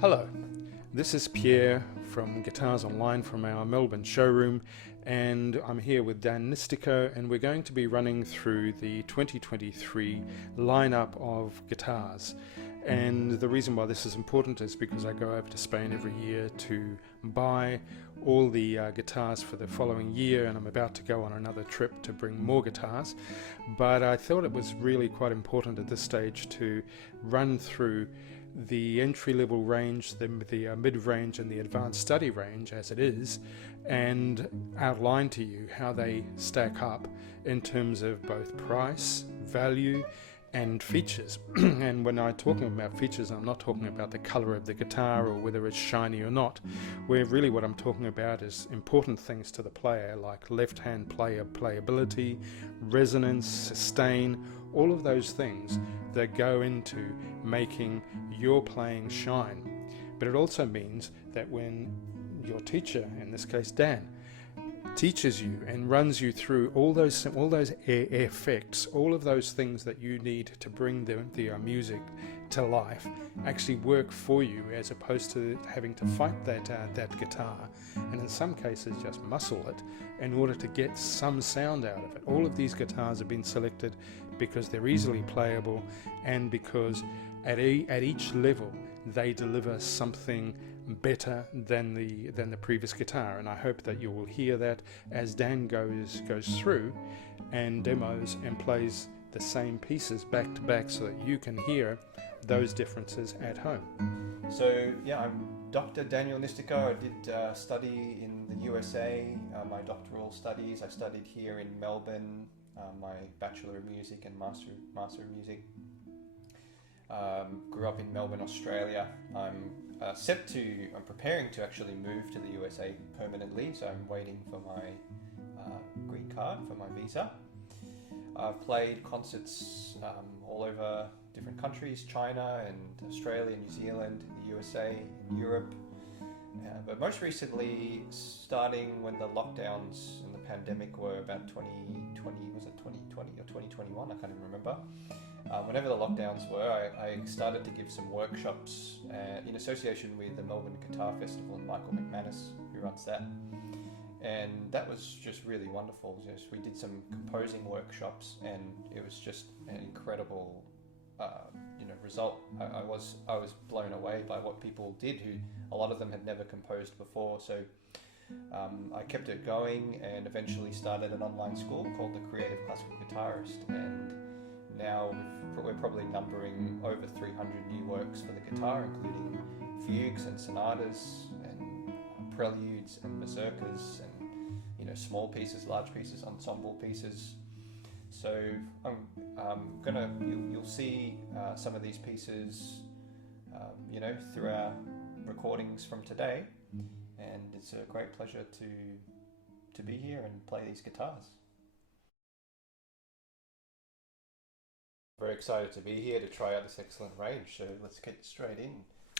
Hello, this is Pierre from Guitars Online from our Melbourne showroom, and I'm here with Dan Nistico, and we're going to be running through the 2023 lineup of guitars. And the reason why this is important is because I go over to Spain every year to buy all the guitars for the following year, and I'm about to go on another trip to bring more guitars. But I thought it was really quite important at this stage to run through the entry-level range, the mid-range and the advanced study range as it is, and outline to you how they stack up in terms of both price, value and features. And when I'm talking about features, I'm not talking about the color of the guitar or whether it's shiny or not, where really what I'm talking about is important things to the player, like left-hand playability, resonance, sustain, all of those things that go into making your playing shine. But it also means that when your teacher, in this case Dan, teaches you and runs you through all those effects, all of those things that you need to bring the music to life, actually work for you, as opposed to having to fight that guitar, and in some cases just muscle it in order to get some sound out of it. All of these guitars have been selected because they're easily playable, and because at each level they deliver something better than the previous guitar. And I hope that you will hear that as Dan goes through and demos and plays the same pieces back to back, so that you can hear those differences at home. So yeah, I'm Dr. Daniel Nistico. I did study in the USA, my doctoral studies. I studied here in Melbourne, my Bachelor of Music and Master of Music. Grew up in Melbourne, Australia. I'm preparing to actually move to the USA permanently, so I'm waiting for my green card for my visa. I've played concerts all over different countries, China and Australia, New Zealand, the USA, Europe. But most recently, starting when the lockdowns and the pandemic were about 2020, was it 2020 or 2021? I can't even remember. Whenever the lockdowns were, I started to give some workshops in association with the Melbourne Guitar Festival and Michael McManus, who runs that. And that was just really wonderful. We did some composing workshops, and it was just an incredible result. I was blown away by what people did, who a lot of them had never composed before. So I kept it going and eventually started an online school called the Creative Classical Guitarist, and now we're probably numbering over 300 new works for the guitar, including fugues and sonatas and preludes and mazurkas and small pieces, large pieces, ensemble pieces. So you'll see some of these pieces through our recordings from today, and it's a great pleasure to be here and play these guitars. Very excited to be here to try out this excellent range, so let's get straight in.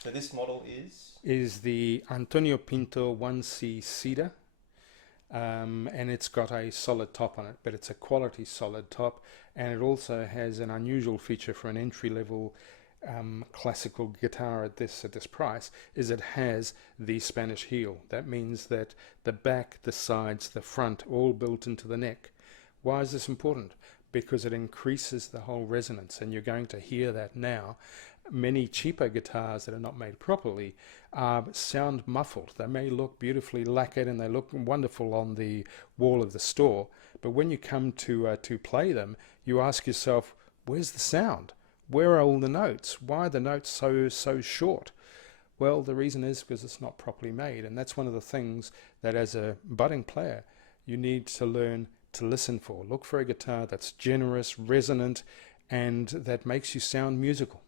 So this model is the Antonio Pinto 1C Cedar, and it's got a solid top on it, but it's a quality solid top, and it also has an unusual feature for an entry-level classical guitar at this price, is it has the Spanish heel. That means that the back, the sides, the front, all built into the neck. Why is this important? Because it increases the whole resonance, and you're going to hear that now. Many cheaper guitars that are not made properly sound muffled. They may look beautifully lacquered and they look wonderful on the wall of the store, but when you come to play them, you ask yourself, where's the sound? Where are all the notes? Why are the notes so short? Well, the reason is because it's not properly made, and that's one of the things that as a budding player you need to learn to listen for. Look for a guitar that's generous, resonant, and that makes you sound musical.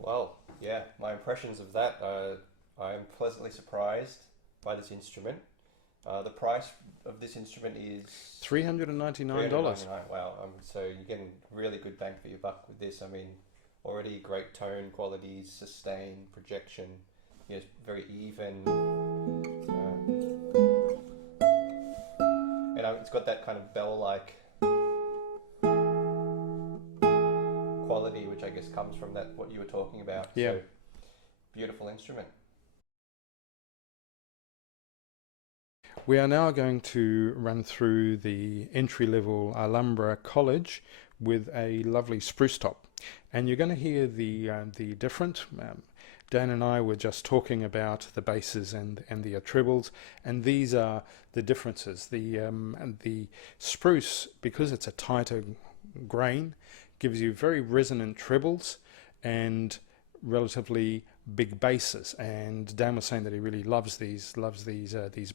Well, yeah, my impressions of that, I am pleasantly surprised by this instrument. The price of this instrument is $399. Wow, so you're getting really good bang for your buck with this. I mean, already great tone qualities, sustain, projection, very even. And it's got that kind of bell-like quality, which I guess comes from that what you were talking about. Yeah. So, beautiful instrument. We are now going to run through the entry-level Alhambra College with a lovely spruce top, and you're going to hear the different. Dan and I were just talking about the basses and the trebles, and these are the differences. The spruce, because it's a tighter grain, gives you very resonant trebles and relatively big basses, and Dan was saying that he really loves these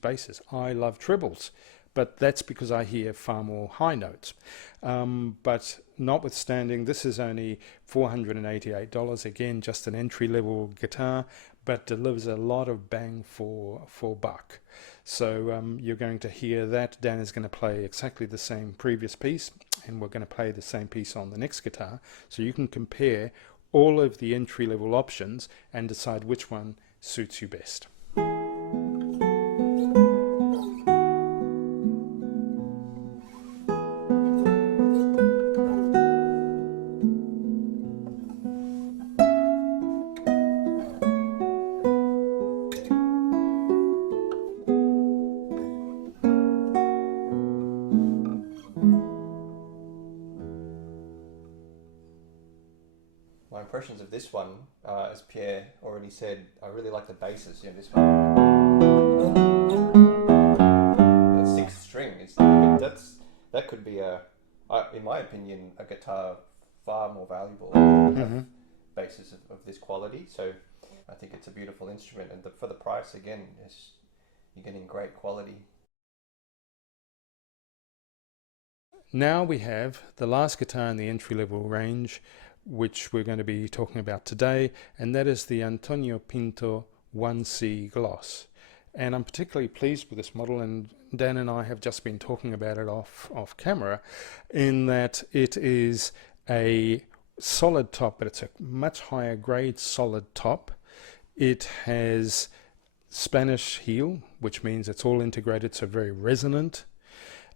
basses. I love trebles, but that's because I hear far more high notes. But notwithstanding, this is only $488, again just an entry-level guitar, but delivers a lot of bang for buck. So you're going to hear that. Dan is going to play exactly the same previous piece, and we're going to play the same piece on the next guitar, so you can compare all of the entry-level options and decide which one suits you best. My impressions of this one, as Pierre already said, I really like the basses. This one, the sixth string. That could be in my opinion, a guitar far more valuable than basses of this quality. So I think it's a beautiful instrument, and for the price, again, you're getting great quality. Now we have the last guitar in the entry-level range, which we're going to be talking about today, and that is the Antonio Pinto 1C Gloss. And I'm particularly pleased with this model, and Dan and I have just been talking about it off camera, in that it is a solid top, but it's a much higher grade solid top. It has Spanish heel, which means it's all integrated, so very resonant.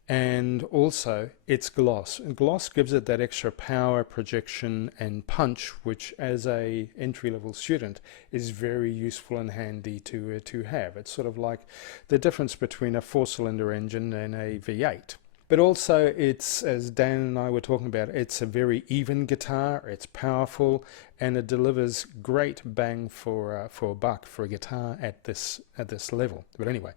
And also it's gloss. And gloss gives it that extra power, projection and punch, which as a entry-level student is very useful and handy to have. It's sort of like the difference between a 4-cylinder engine and a V8. But also it's, as Dan and I were talking about, it's a very even guitar, it's powerful, and it delivers great bang for a buck for a guitar at this level. But anyway,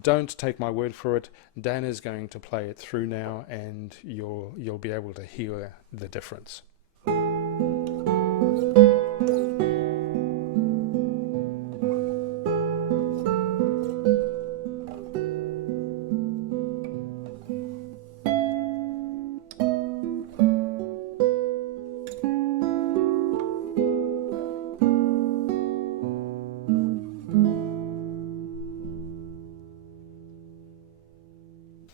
don't take my word for it. Dan is going to play it through now, and you'll be able to hear the difference.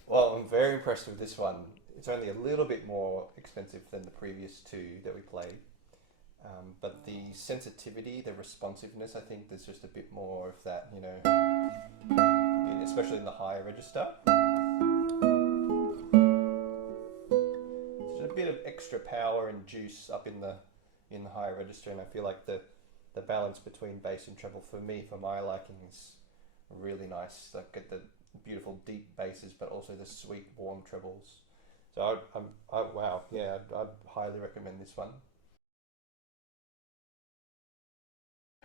Well, I'm very impressed with this one. It's only a little bit more expensive than the previous two that we played. But the sensitivity, the responsiveness, I think there's just a bit more of that, especially in the higher register. There's a bit of extra power and juice up in the higher register, and I feel like the balance between bass and treble for my liking is really nice. Like get the beautiful deep basses, but also the sweet warm trebles. So wow, yeah, I'd highly recommend this one.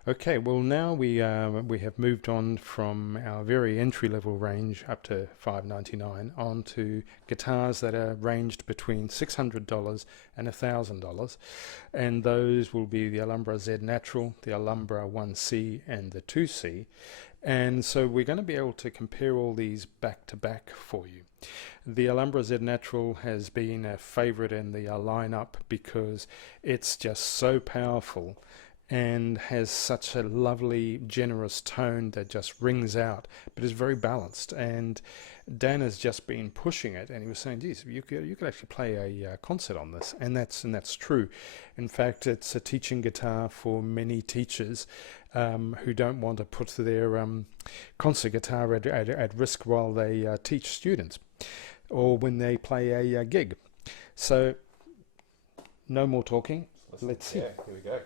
Okay, well now we have moved on from our very entry-level range up to $599 on to guitars that are ranged between $600 and $1,000, and those will be the Alhambra Z Natural, the Alhambra 1C and the 2C. And so we're going to be able to compare all these back to back for you. The Alhambra Z Natural has been a favorite in the lineup because it's just so powerful, and has such a lovely, generous tone that just rings out, but is very balanced. And Dan has just been pushing it, and he was saying, geez, you could actually play a concert on this, and that's true. In fact, it's a teaching guitar for many teachers who don't want to put their concert guitar at risk while they teach students, or when they play a gig. So, no more talking. Let's see. Yeah, here we go.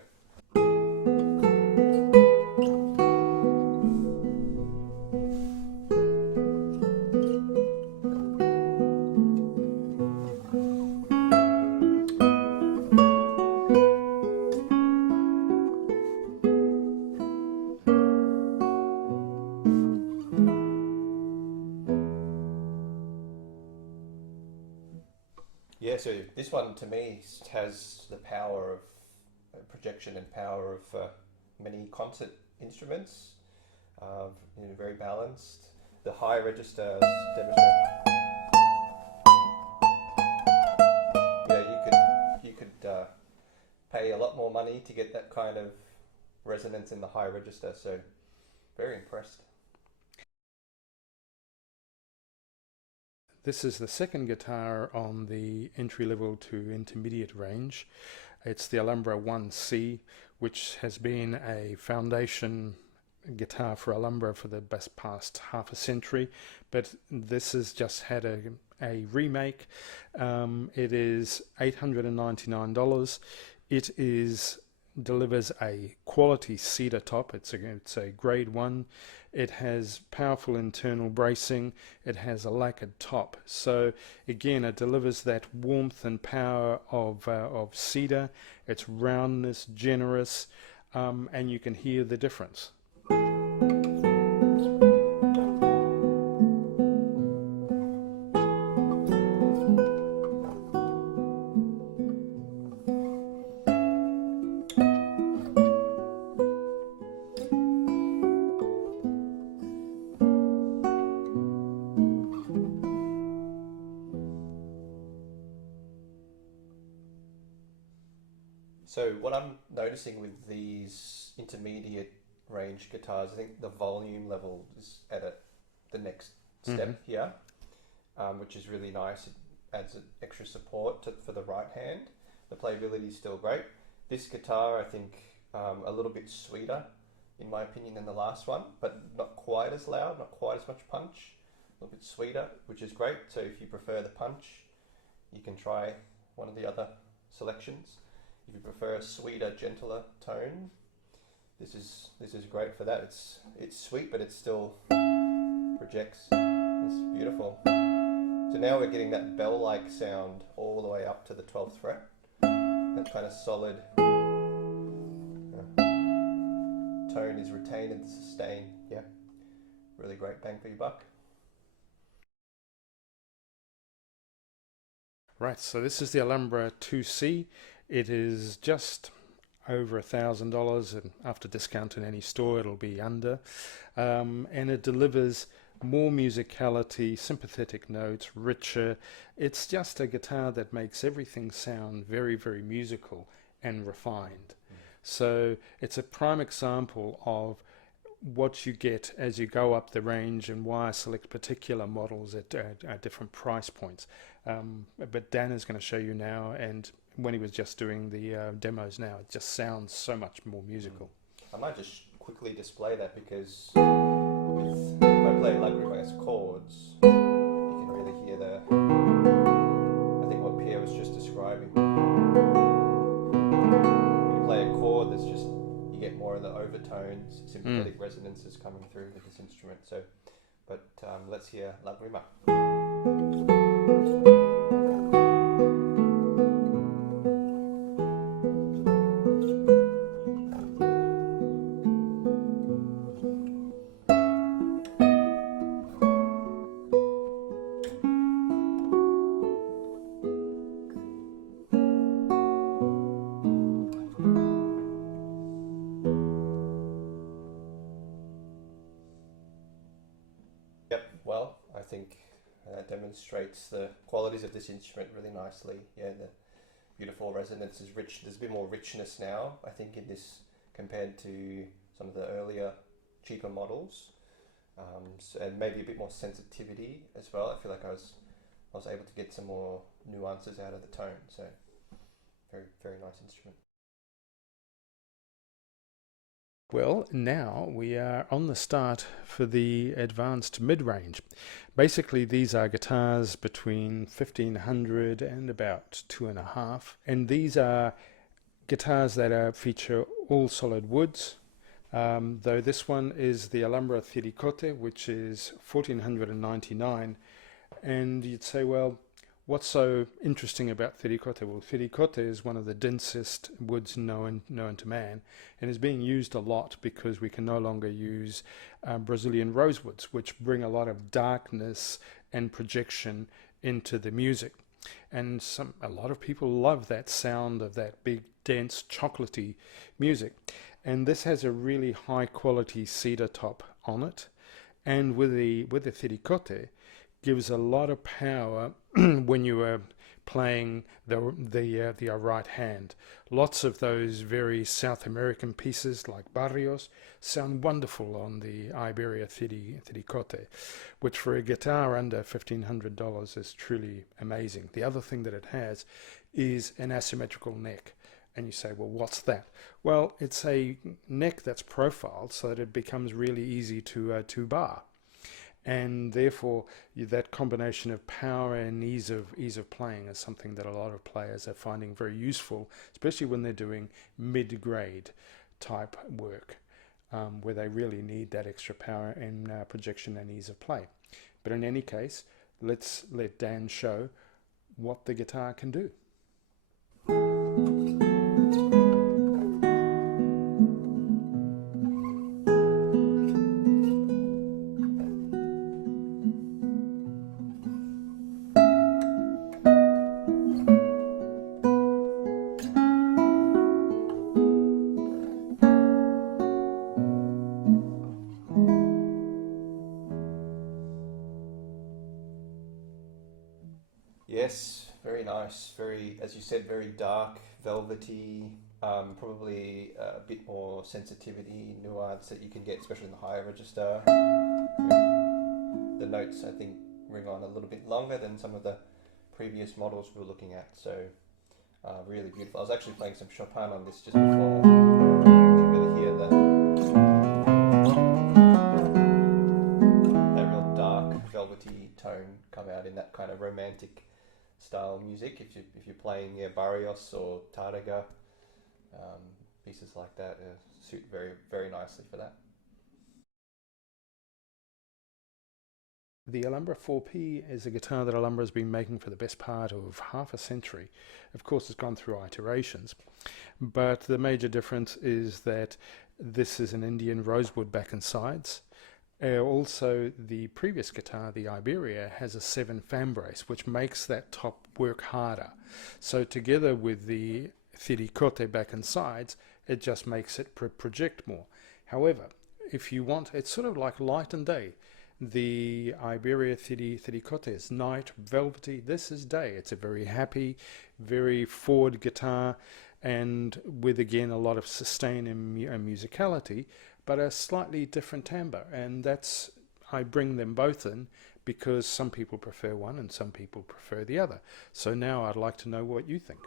Yeah, so this one to me has the power of projection and power of many concert instruments. Very balanced. The high register demonstrate. Yeah, you could pay a lot more money to get that kind of resonance in the high register. So, very impressed. This is the second guitar on the entry-level to intermediate range. It's the Alhambra 1C, which has been a foundation guitar for Alhambra for the best past half a century, but this has just had a remake. It is $899. It delivers a quality cedar top. It's a grade 1. It has powerful internal bracing. It has a lacquered top. So again, it delivers that warmth and power of cedar. It's roundness, generous, and you can hear the difference. So what I'm noticing with these intermediate range guitars, I think the volume level is at the next step here, which is really nice. It adds an extra support for the right hand. The playability is still great. This guitar, I think, a little bit sweeter, in my opinion, than the last one, but not quite as loud, not quite as much punch. A little bit sweeter, which is great. So if you prefer the punch, you can try one of the other selections. If you prefer a sweeter, gentler tone, this is great for that. It's sweet, but it still projects. It's beautiful. So now we're getting that bell-like sound all the way up to the 12th fret. That kind of solid tone is retained and sustained. Yeah, really great bang for your buck. Right, so this is the Alhambra 2C. It is just over $1,000, and after discount in any store it'll be under. And it delivers more musicality, sympathetic notes, richer. It's just a guitar that makes everything sound very, very musical and refined. So it's a prime example of what you get as you go up the range and why I select particular models at different price points. But Dan is going to show you now, and when he was just doing the demos now, it just sounds so much more musical. I might just quickly display that, because if I play Lagrima's chords, you can really hear I think what Pierre was just describing. When you play a chord, you get more of the overtones, sympathetic resonances coming through with this instrument. So, but let's hear Lagrima. Well, I think that demonstrates the qualities of this instrument really nicely. Yeah, the beautiful resonance is rich. There's a bit more richness now, I think, in this compared to some of the earlier, cheaper models, and maybe a bit more sensitivity as well. I feel like I was able to get some more nuances out of the tone. So very, very nice instrument. Well, now we are on the start for the advanced mid-range. Basically, these are guitars between 1500 and about 2.5, and these are guitars that feature all solid woods, though this one is the Alhambra Ziricote, which is 1499, and you'd say, well, what's so interesting about Ziricote? Well, Ziricote is one of the densest woods known to man, and is being used a lot because we can no longer use Brazilian rosewoods, which bring a lot of darkness and projection into the music. And a lot of people love that sound of that big, dense, chocolatey music. And this has a really high quality cedar top on it, and with the Ziricote, gives a lot of power when you are playing the right hand. Lots of those very South American pieces like barrios sound wonderful on the Iberia Ziricote, which for a guitar under $1,500 is truly amazing. The other thing that it has is an asymmetrical neck. And you say, well, what's that? Well, it's a neck that's profiled so that it becomes really easy to bar. And therefore that combination of power and ease of playing is something that a lot of players are finding very useful, especially when they're doing mid-grade type work, where they really need that extra power and projection and ease of play. But in any case, let's let Dan show what the guitar can do. Yes, very nice. Very, as you said, very dark, velvety. Probably a bit more sensitivity, nuance that you can get, especially in the higher register. The notes, I think, ring on a little bit longer than some of the previous models we were looking at. So really beautiful. I was actually playing some Chopin on this just before. You can really hear that real dark, velvety tone come out in that kind of romantic style music. If you're playing Barrios or Tárrega, pieces like that suit very, very nicely for that. The Alhambra 4P is a guitar that Alhambra has been making for the best part of half a century. Of course, it's gone through iterations, but the major difference is that this is an Indian rosewood back and sides. Also, the previous guitar, the Iberia, has a 7 fan brace, which makes that top work harder. So together with the Ziricote back and sides, it just makes it project more. However, if you want, it's sort of like light and day. The Iberia Ziricote is night, velvety. This is day. It's a very happy, very forward guitar, and with again a lot of sustain and musicality, but a slightly different timbre. And that's, I bring them both in because some people prefer one and some people prefer the other. So now I'd like to know what you think.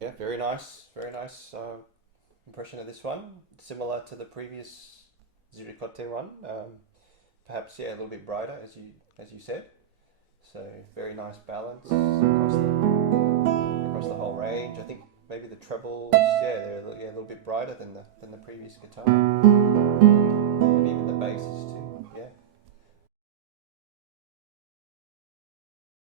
Yeah, very nice impression of this one. Similar to the previous Ziricote one, perhaps a little bit brighter as you said. So very nice balance across the whole range. I think maybe the trebles, they're a little bit brighter than the previous guitar, and even the basses too. Yeah.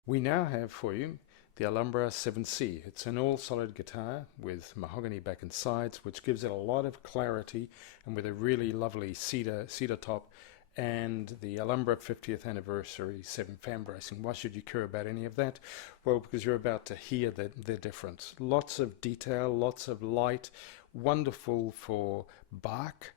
We now have for you the Alhambra 7C. It's an all-solid guitar with mahogany back and sides, which gives it a lot of clarity, and with a really lovely cedar top and the Alhambra 50th anniversary 7 fan bracing. Why should you care about any of that? Well, because you're about to hear the difference. Lots of detail, lots of light, wonderful for bark,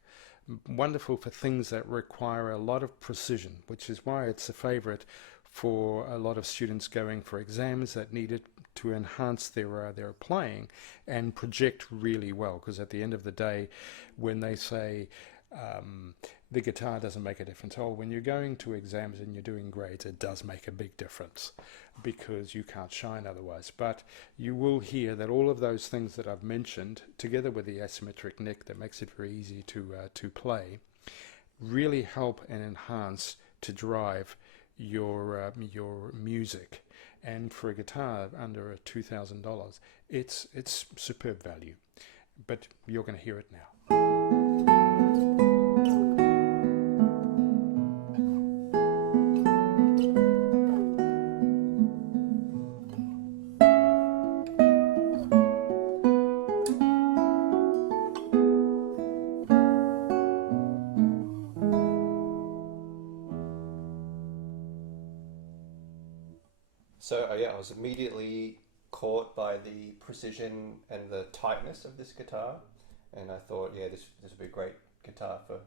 wonderful for things that require a lot of precision, which is why it's a favorite for a lot of students going for exams that need it to enhance their playing and project really well. Because at the end of the day, when they say the guitar doesn't make a difference, oh, when you're going to exams and you're doing grades, it does make a big difference because you can't shine otherwise. But you will hear that all of those things that I've mentioned, together with the asymmetric neck that makes it very easy to play, really help and enhance to drive your music. And for a guitar under $2,000, it's superb value. But you're going to hear it now. So yeah, I was immediately caught by the precision and the tightness of this guitar, and I thought, yeah, this would be a great guitar for,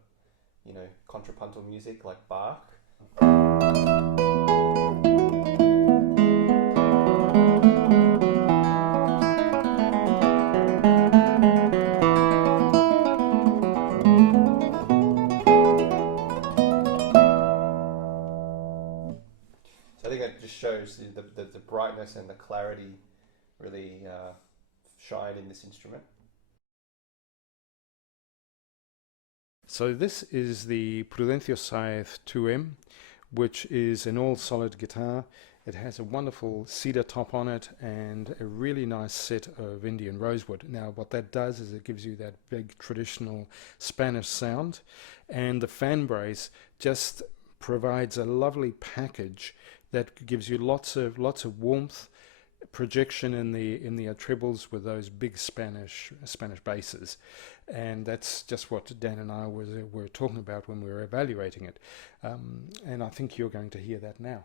you know, contrapuntal music like Bach. I think it just shows the brightness and the clarity really shine in this instrument. So this is the Prudencio Saez 2M, which is an all solid guitar. It has a wonderful cedar top on it and a really nice set of Indian rosewood. Now what that does is it gives you that big traditional Spanish sound, and the fan brace just provides a lovely package that gives you lots of warmth, projection in the trebles with those big Spanish basses, and that's just what Dan and I were talking about when we were evaluating it, and I think you're going to hear that now.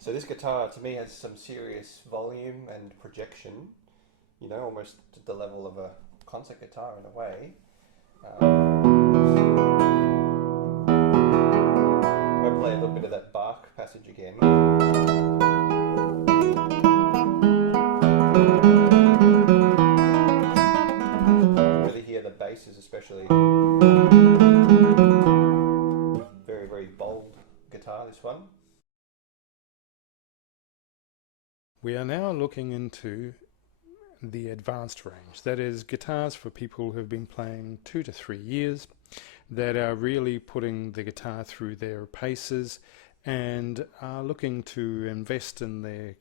So this guitar to me has some serious volume and projection, you know, almost to the level of a concert guitar in a way. I'll play a little bit of that Bach passage again. Really hear the basses especially. Very, very bold guitar, this one. We are now looking into the advanced range. That is guitars for people who have been playing 2 to 3 years, that are really putting the guitar through their paces and are looking to invest in their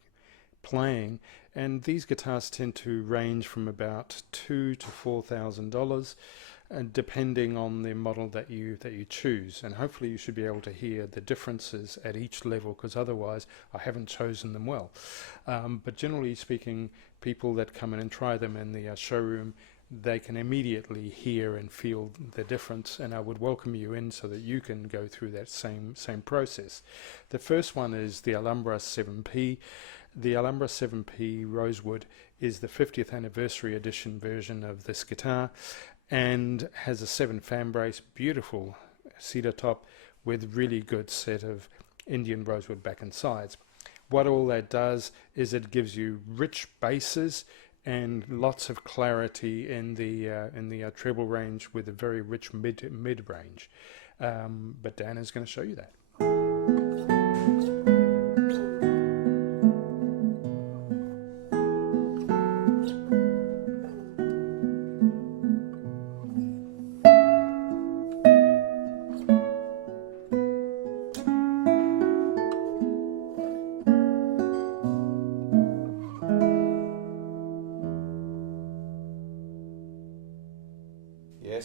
playing. And these guitars tend to range from about $2,000 to $4,000, depending on the model that you choose, and hopefully you should be able to hear the differences at each level, because otherwise I haven't chosen them well. But generally speaking, people that come in and try them in the showroom, they can immediately hear and feel the difference, and I would welcome you in so that you can go through that same process. The first one is the Alhambra 7P. The Alhambra 7P Rosewood is the 50th anniversary edition version of this guitar, and has a 7 fan brace, beautiful cedar top with really good set of Indian rosewood back and sides. What all that does is it gives you rich basses and lots of clarity in the treble range with a very rich mid range. But Dan is going to show you that.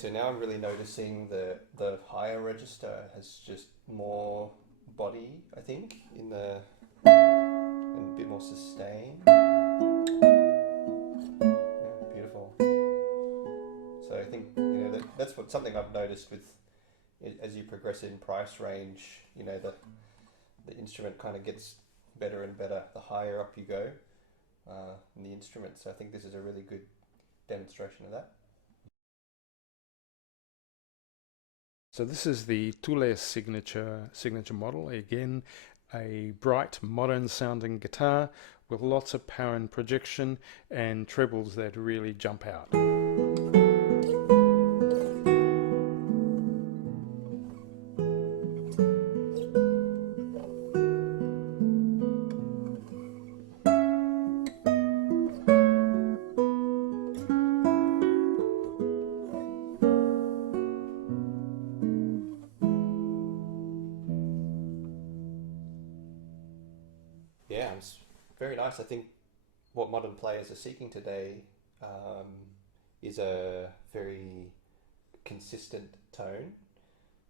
so now I'm really noticing the higher register has just more body, I think, and a bit more sustain. Yeah, beautiful. So I think, you know, that's something I've noticed with, as you progress in price range, you know, the instrument kind of gets better and better the higher up you go in the instrument. So I think this is a really good demonstration of that. So this is the Thule signature model. Again, a bright, modern sounding guitar with lots of power and projection and trebles that really jump out. Yeah, it's very nice. I think what modern players are seeking today is a very consistent tone.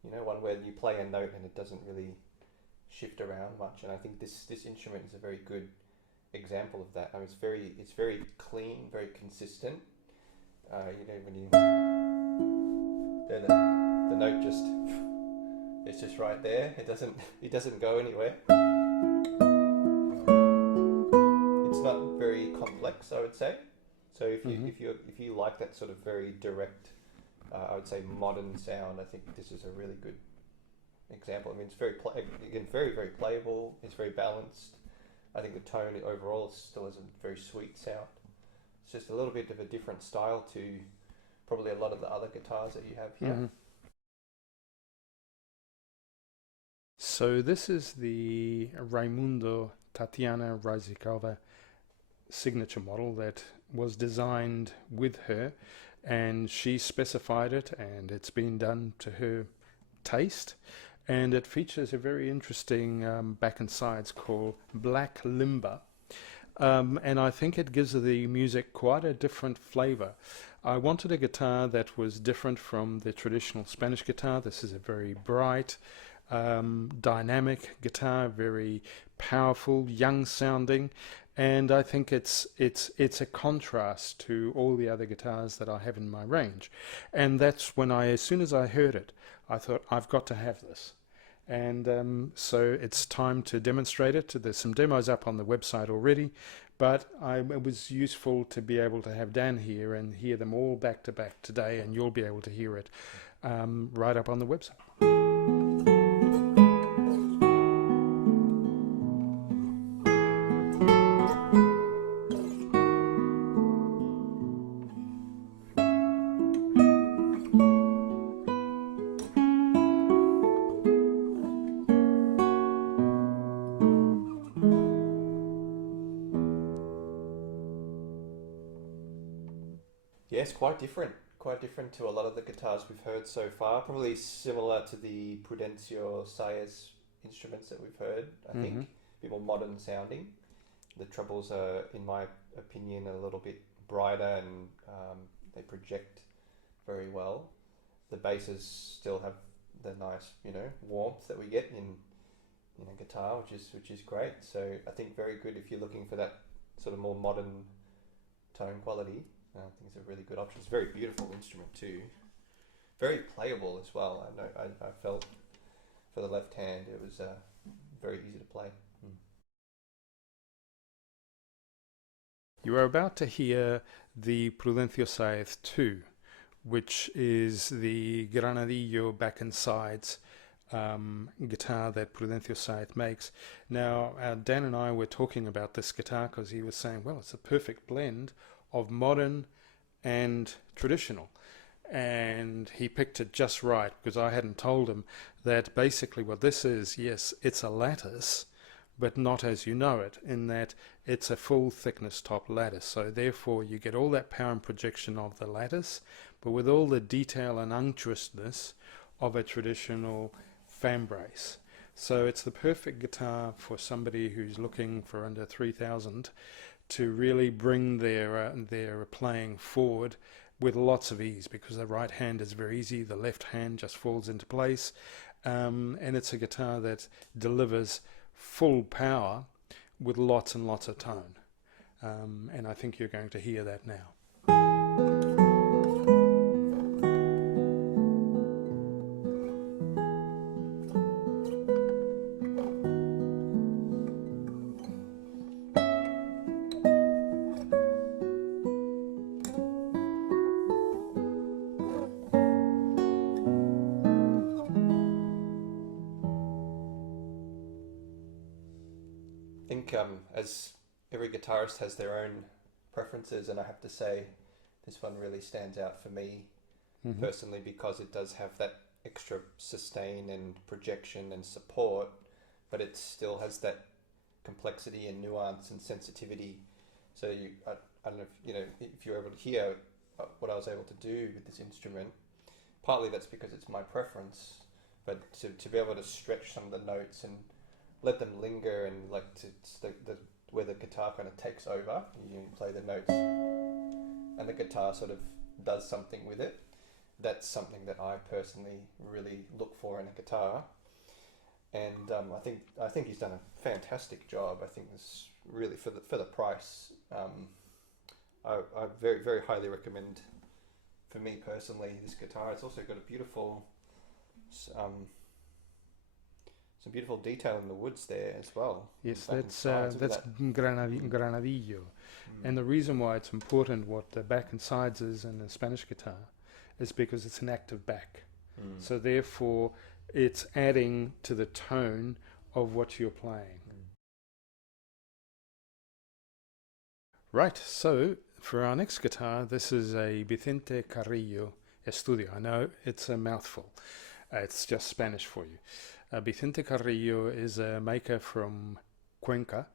You know, one where you play a note and it doesn't really shift around much. And I think this instrument is a very good example of that. I mean, it's very clean, very consistent. You know, when you the note it's just right there. It doesn't go anywhere. Not very complex, I would say. So if you like that sort of very direct, I would say modern sound, I think this is a really good example. I mean, it's very very playable. It's very balanced. I think the tone overall still has a very sweet sound. It's just a little bit of a different style to probably a lot of the other guitars that you have here. Mm-hmm. So this is the Raimundo Tatyana Ryzhkova signature model that was designed with her, and she specified it, and it's been done to her taste, and it features a very interesting back and sides called black limber, and I think it gives the music quite a different flavor. I wanted a guitar that was different from the traditional Spanish guitar. This is a very bright, dynamic guitar, very powerful, young sounding, and I think it's a contrast to all the other guitars that I have in my range. And that's when as soon as I heard it, I thought, I've got to have this. And so it's time to demonstrate it. There's some demos up on the website already, but it was useful to be able to have Dan here and hear them all back to back today, and you'll be able to hear it right up on the website. Yes, quite different to a lot of the guitars we've heard so far. Probably similar to the Prudencio Saez instruments that we've heard, I think. A bit more modern sounding. The trebles are, in my opinion, a little bit brighter, and they project very well. The basses still have the nice, you know, warmth that we get in a guitar, which is great. So I think very good if you're looking for that sort of more modern tone quality. I think it's a really good option. It's a very beautiful instrument too. Very playable as well. I know. I felt for the left hand it was very easy to play. You are about to hear the Prudencio Saez 2, which is the Granadillo back and sides guitar that Prudencio Saez makes. Now, Dan and I were talking about this guitar because he was saying, well, it's a perfect blend of modern and traditional, and he picked it just right, because I hadn't told him that basically what this is, yes, it's a lattice, but not as you know it, in that it's a full thickness top lattice, so therefore you get all that power and projection of the lattice, but with all the detail and unctuousness of a traditional fan brace. So it's the perfect guitar for somebody who's looking for under 3,000 to really bring their playing forward with lots of ease, because the right hand is very easy, the left hand just falls into place, and it's a guitar that delivers full power with lots and lots of tone, and I think you're going to hear that now. As every guitarist has their own preferences, and I have to say this one really stands out for me personally, because it does have that extra sustain and projection and support, but it still has that complexity and nuance and sensitivity. So I don't know if you're able to hear what I was able to do with this instrument. Partly that's because it's my preference, but to be able to stretch some of the notes and let them linger, and like where the guitar kind of takes over, you play the notes and the guitar sort of does something with it. That's something that I personally really look for in a guitar, and I think he's done a fantastic job. I think this really, for the price, I very, very highly recommend, for me personally, this guitar. It's also got a beautiful some beautiful detail in the woods there as well. Yes, that's Granadillo. And the reason why it's important what the back and sides is in a Spanish guitar is because it's an active back. So therefore it's adding to the tone of what you're playing. Right, so for our next guitar, this is a Vicente Carrillo Estudio. I know it's a mouthful. It's just Spanish for you. Vicente Carrillo is a maker from Cuenca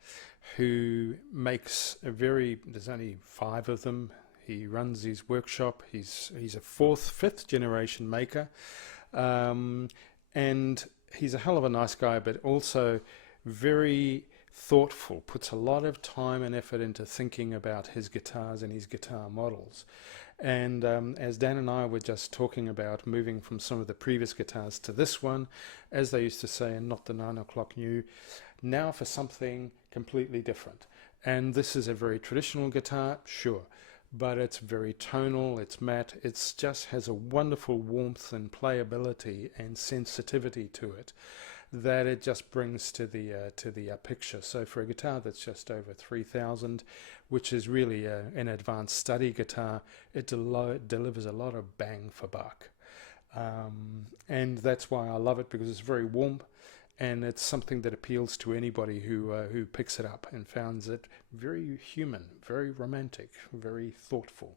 who makes there's only 5 of them. He runs his workshop. He's a 4th, 5th generation maker, and he's a hell of a nice guy, but also very thoughtful, puts a lot of time and effort into thinking about his guitars and his guitar models. And as Dan and I were just talking about moving from some of the previous guitars to this one, as they used to say, and not the 9 o'clock new, now for something completely different. And this is a very traditional guitar, sure, but it's very tonal, it's matte, it just has a wonderful warmth and playability and sensitivity to it that it just brings to the picture. So for a guitar that's just over 3,000, which is really an advanced study guitar, it delivers a lot of bang for buck, and that's why I love it, because it's very warm, and it's something that appeals to anybody who picks it up and finds it very human, very romantic, very thoughtful.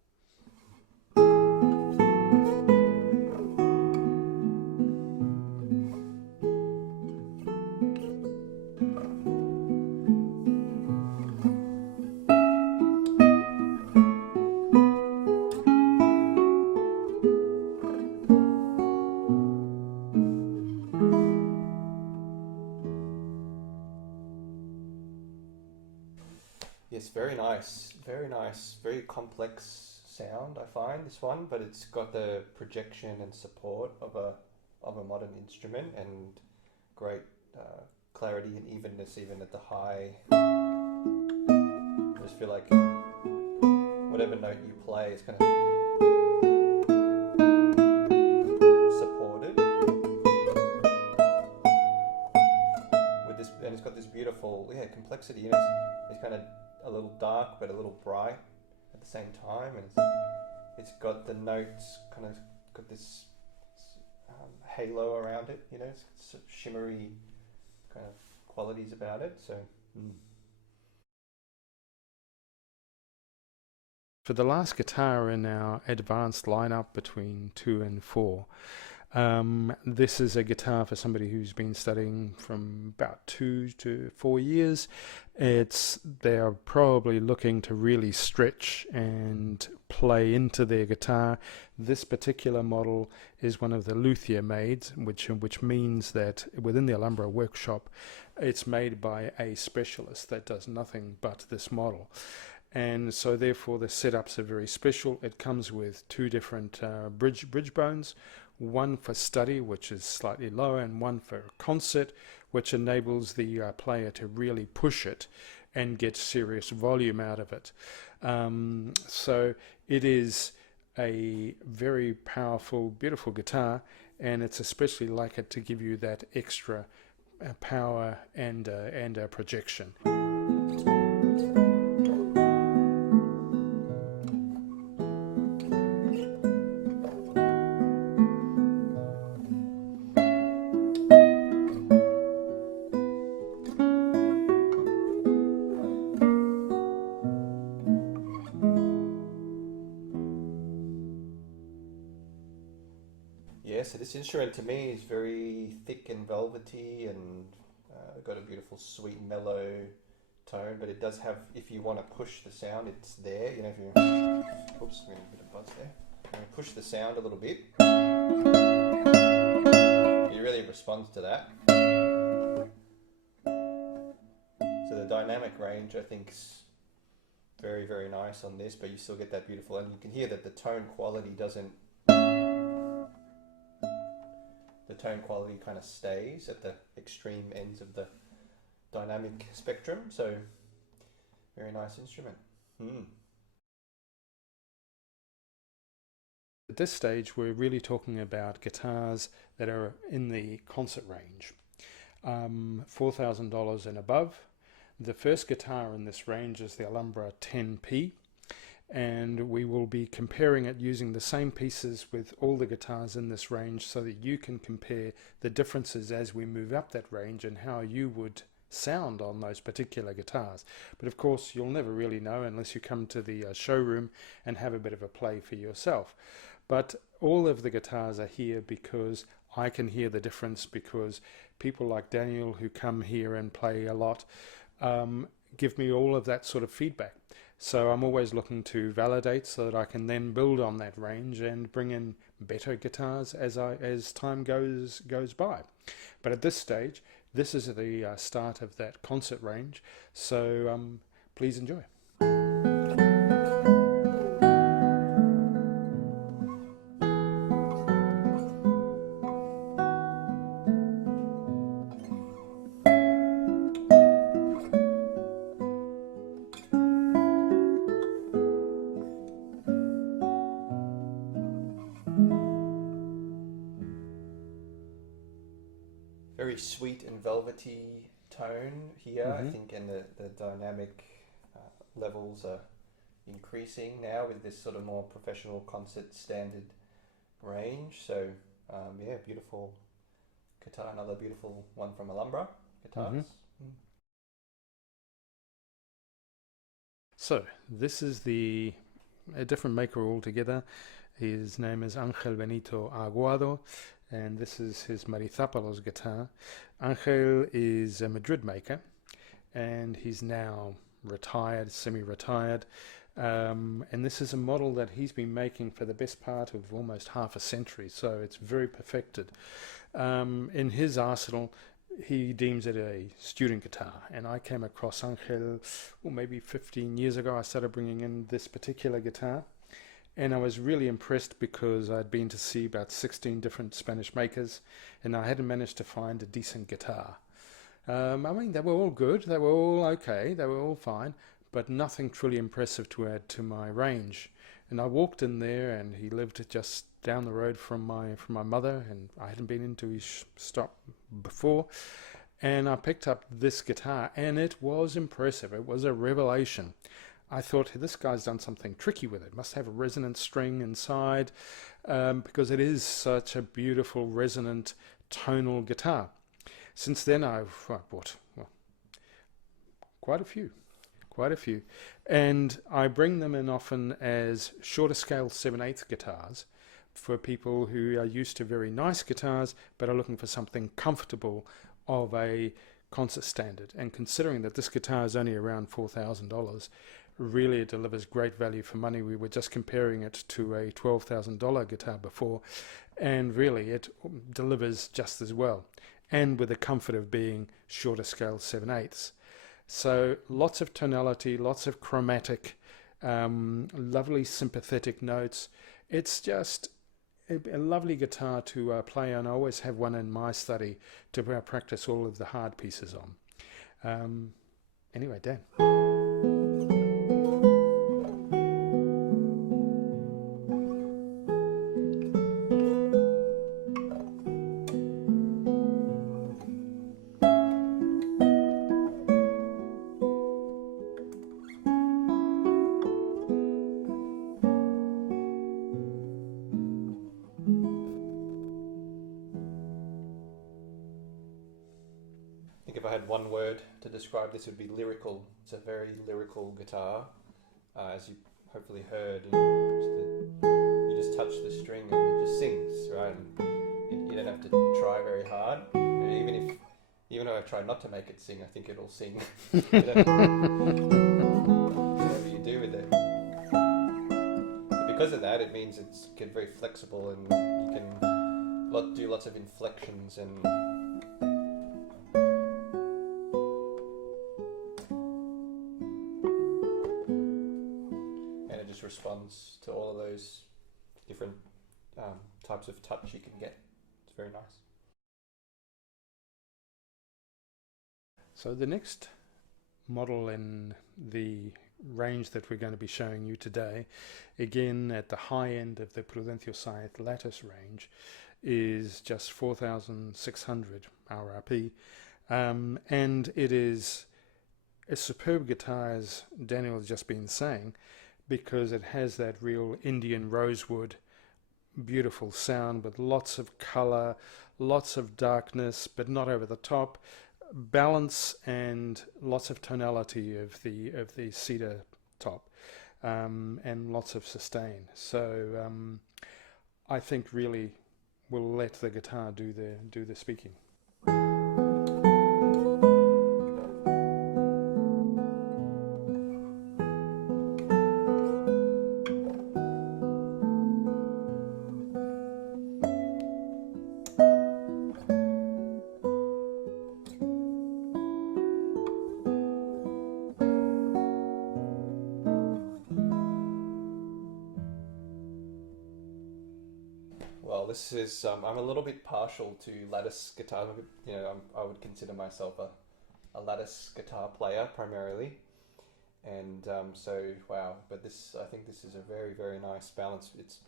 Yes, very nice, very complex sound, I find, this one, but it's got the projection and support of a modern instrument, and great clarity and evenness even at the high. I just feel like whatever note you play is kind of supported with this, and it's got this beautiful complexity, and it's kind of a little dark but a little bright at the same time, and it's got the notes kind of got this halo around it, it's sort of shimmery kind of qualities about it. So for the last guitar in our advanced lineup between 2 and 4, this is a guitar for somebody who's been studying from about 2 to 4 years. They're probably looking to really stretch and play into their guitar. This particular model is one of the luthier made, which means that within the Alhambra workshop, it's made by a specialist that does nothing but this model. and so therefore the setups are very special. It comes with two different bridge bones, one for study, which is slightly lower, and one for concert, which enables the player to really push it and get serious volume out of it. So it is a very powerful, beautiful guitar, and it's especially like it to give you that extra power and projection. Yeah, so this instrument to me is very thick and velvety, and got a beautiful sweet mellow tone, but it does have, if you want to push the sound, it's there. You know, if you, oops, I'm getting a bit of buzz there. I'm going to push the sound a little bit. It really responds to that. So the dynamic range, I think, is very, very nice on this, but you still get that beautiful, and you can hear that the tone quality doesn't, the tone quality kind of stays at the extreme ends of the dynamic spectrum, so very nice instrument. At this stage we're really talking about guitars that are in the concert range, $4,000 and above. The first guitar in this range is the Alhambra 10P, and we will be comparing it using the same pieces with all the guitars in this range so that you can compare the differences as we move up that range and how you would sound on those particular guitars. But of course you'll never really know unless you come to the showroom and have a bit of a play for yourself. But all of the guitars are here because I can hear the difference, because people like Daniel who come here and play a lot give me all of that sort of feedback. So I'm always looking to validate so that I can then build on that range and bring in better guitars as time goes by. But at this stage, this is the start of that concert range, so please enjoy. Very sweet and velvety tone here, I think, and the dynamic levels are increasing now with this sort of more professional concert standard range. So yeah, beautiful guitar, another beautiful one from Alhambra Guitars. So this is a different maker altogether. His name is Angel Benito Aguado, and this is his Marizápalos guitar. Angel is a Madrid maker, and he's now retired, semi-retired, and this is a model that he's been making for the best part of almost half a century, so it's very perfected. In his arsenal, he deems it a student guitar, and I came across Angel maybe 15 years ago. I started bringing in this particular guitar, and I was really impressed because I'd been to see about 16 different Spanish makers, and I hadn't managed to find a decent guitar. I mean, they were all good, they were all okay, they were all fine, but nothing truly impressive to add to my range. And I walked in there, and he lived just down the road from my mother, and I hadn't been into his shop before, and I picked up this guitar, and it was impressive. It was a revelation. I thought, this guy's done something tricky with it. Must have a resonant string inside, because it is such a beautiful resonant tonal guitar. Since then I've bought quite a few, and I bring them in often as shorter scale 7/8 guitars for people who are used to very nice guitars but are looking for something comfortable of a concert standard. And considering that this guitar is only around $4,000, really it delivers great value for money. We were just comparing it to a $12,000 guitar before, and really it delivers just as well, and with the comfort of being shorter scale 7/8. So lots of tonality, lots of chromatic, lovely sympathetic notes. It's just a lovely guitar to play on. I always have one in my study to practice all of the hard pieces on. Anyway, Dan. If I had one word to describe this, it would be lyrical. It's a very lyrical guitar, as you hopefully heard. You just touch the string and it just sings, right? And you don't have to try very hard. Even though I've tried not to make it sing, I think it'll sing. Whatever you do with it. But because of that, it means it's very flexible and you can do lots of inflections and. Responds to all of those different types of touch you can get. It's very nice. So the next model in the range that we're going to be showing you today, again at the high end of the Prudencio Saez Lattice range, is just 4,600 RRP, and it is a superb guitar, as Daniel has just been saying, because it has that real Indian rosewood, beautiful sound with lots of color, lots of darkness, but not over the top, balance, and lots of tonality of the cedar top, and lots of sustain. So I think really we'll let the guitar do the speaking. Well, this is I'm a little bit partial to lattice guitar. You know, I would consider myself a lattice guitar player primarily, and so wow. But I think this is a very, very nice balance. It's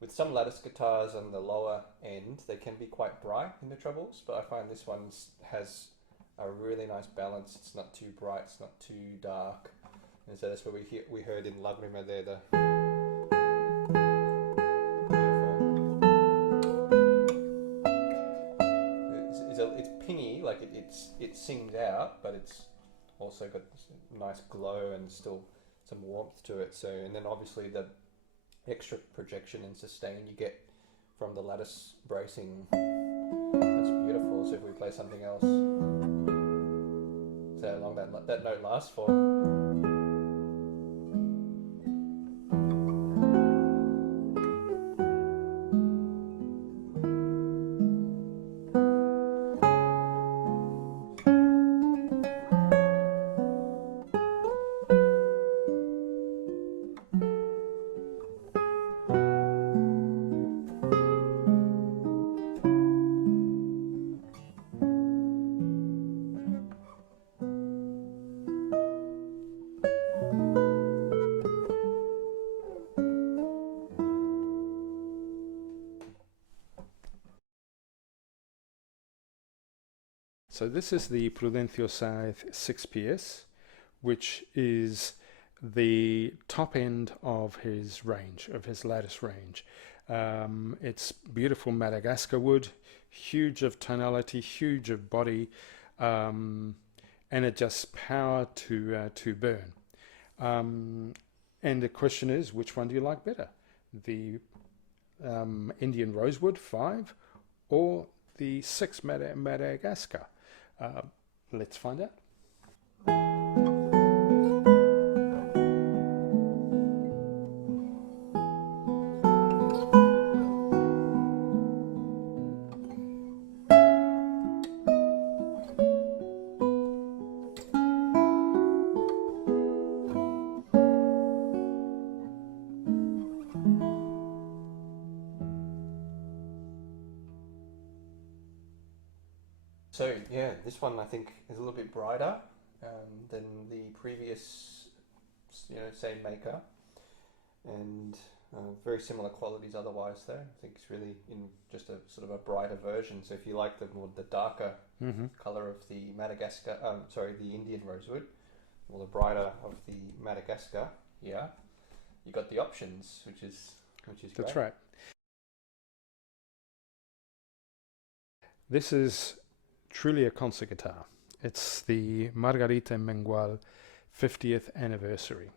with some lattice guitars on the lower end, they can be quite bright in the trebles, but I find this one has a really nice balance. It's not too bright, it's not too dark, and so that's what we heard in Lagrima there. It's pingy, like it sings out, but it's also got this nice glow and still some warmth to it. So, and then obviously the extra projection and sustain you get from the lattice bracing, that's beautiful. So if we play something else, see how long that note lasts for. So this is the Prudencio Saez 6PS, which is the top end of his range, of his lattice range. It's beautiful Madagascar wood, huge of tonality, huge of body, and it just power to burn. And the question is, which one do you like better? The Indian Rosewood 5 or the 6 Madagascar? Let's find out. So yeah, this one I think is a little bit brighter than the previous, same maker, and very similar qualities otherwise though. I think it's really in just a sort of a brighter version. So if you like the darker color of the Madagascar, the Indian rosewood, or the brighter of the Madagascar, yeah, you got the options, which is great. That's right. This is truly a concert guitar. It's the Margarita Mengual 50th anniversary.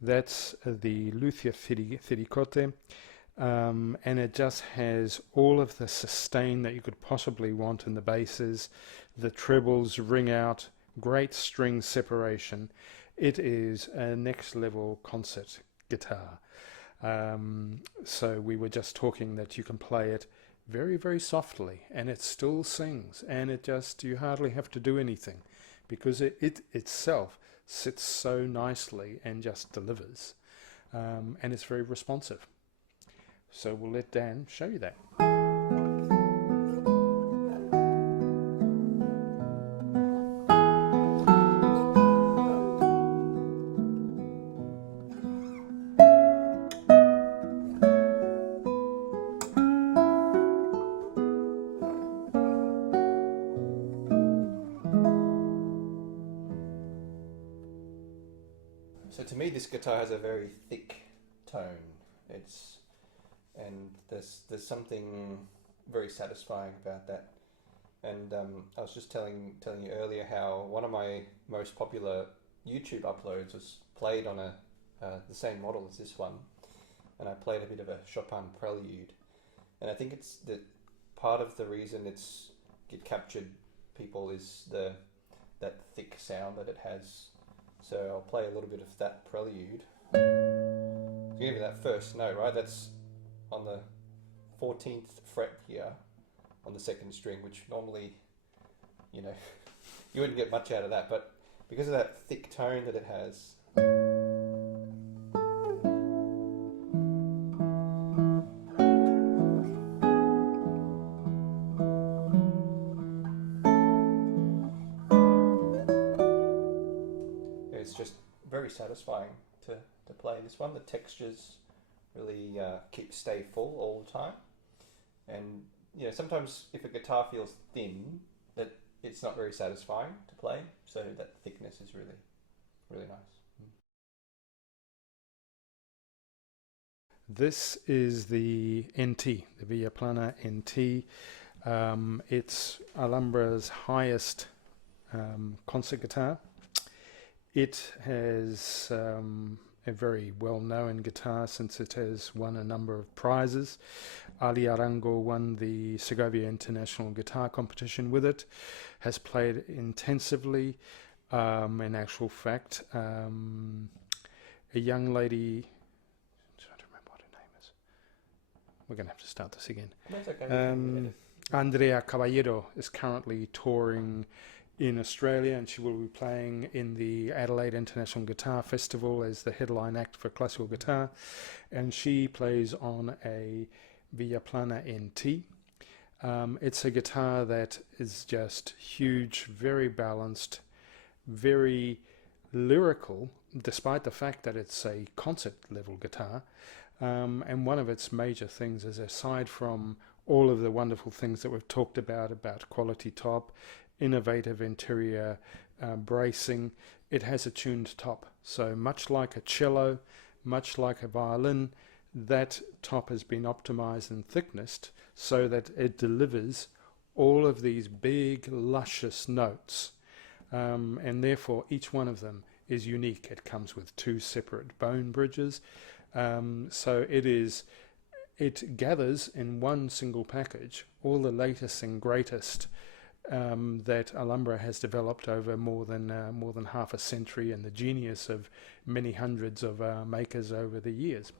That's the luthier Ziricote, and it just has all of the sustain that you could possibly want in the basses, the trebles ring out, great string separation. It is a next level concert guitar. So we were just talking that you can play it very, very softly, and it still sings, and you hardly have to do anything, because it itself sits so nicely and just delivers, and it's very responsive. So we'll let Dan show you that. So to me, this guitar has a very thick tone. There's something very satisfying about that. And I was just telling you earlier how one of my most popular YouTube uploads was played on the same model as this one, and I played a bit of a Chopin prelude. And I think it's that part of the reason it captured people is that thick sound that it has. So I'll play a little bit of that prelude. So give me that first note, right? That's on the 14th fret here on the second string, which normally, you wouldn't get much out of that, but because of that thick tone that it has, it's just very satisfying to play this one. The textures really stay full all the time, and sometimes if a guitar feels thin, that it's not very satisfying to play. So that thickness is really, really nice. This is the NT, the Villaplana NT. It's Alhambra's highest concert guitar. It has a very well-known guitar, since it has won a number of prizes. Ali Arango won the Segovia International Guitar Competition with it, has played intensively. In actual fact, a young lady, I don't remember what her name is. We're going to have to start this again. That's okay. Andrea Caballero is currently touring in Australia, and she will be playing in the Adelaide International Guitar Festival as the headline act for classical guitar, and she plays on a Villaplana NT. It's a guitar that is just huge, very balanced, very lyrical, despite the fact that it's a concert level guitar. And one of its major things is, aside from all of the wonderful things that we've talked about quality top, innovative interior bracing, it has a tuned top. So much like a cello, much like a violin, that top has been optimized and thicknessed so that it delivers all of these big luscious notes, and therefore each one of them is unique. It comes with 2 separate bone bridges, so it gathers in one single package all the latest and greatest that Alhambra has developed over more than half a century, and the genius of many hundreds of makers over the years.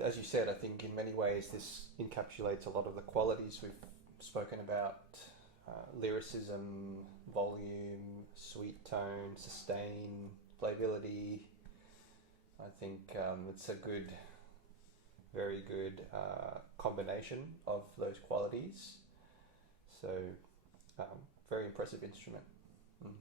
as you said, I think in many ways this encapsulates a lot of the qualities we've spoken about: lyricism, volume, sweet tone, sustain, playability. I think it's a very good combination of those qualities. So, very impressive instrument. Mm.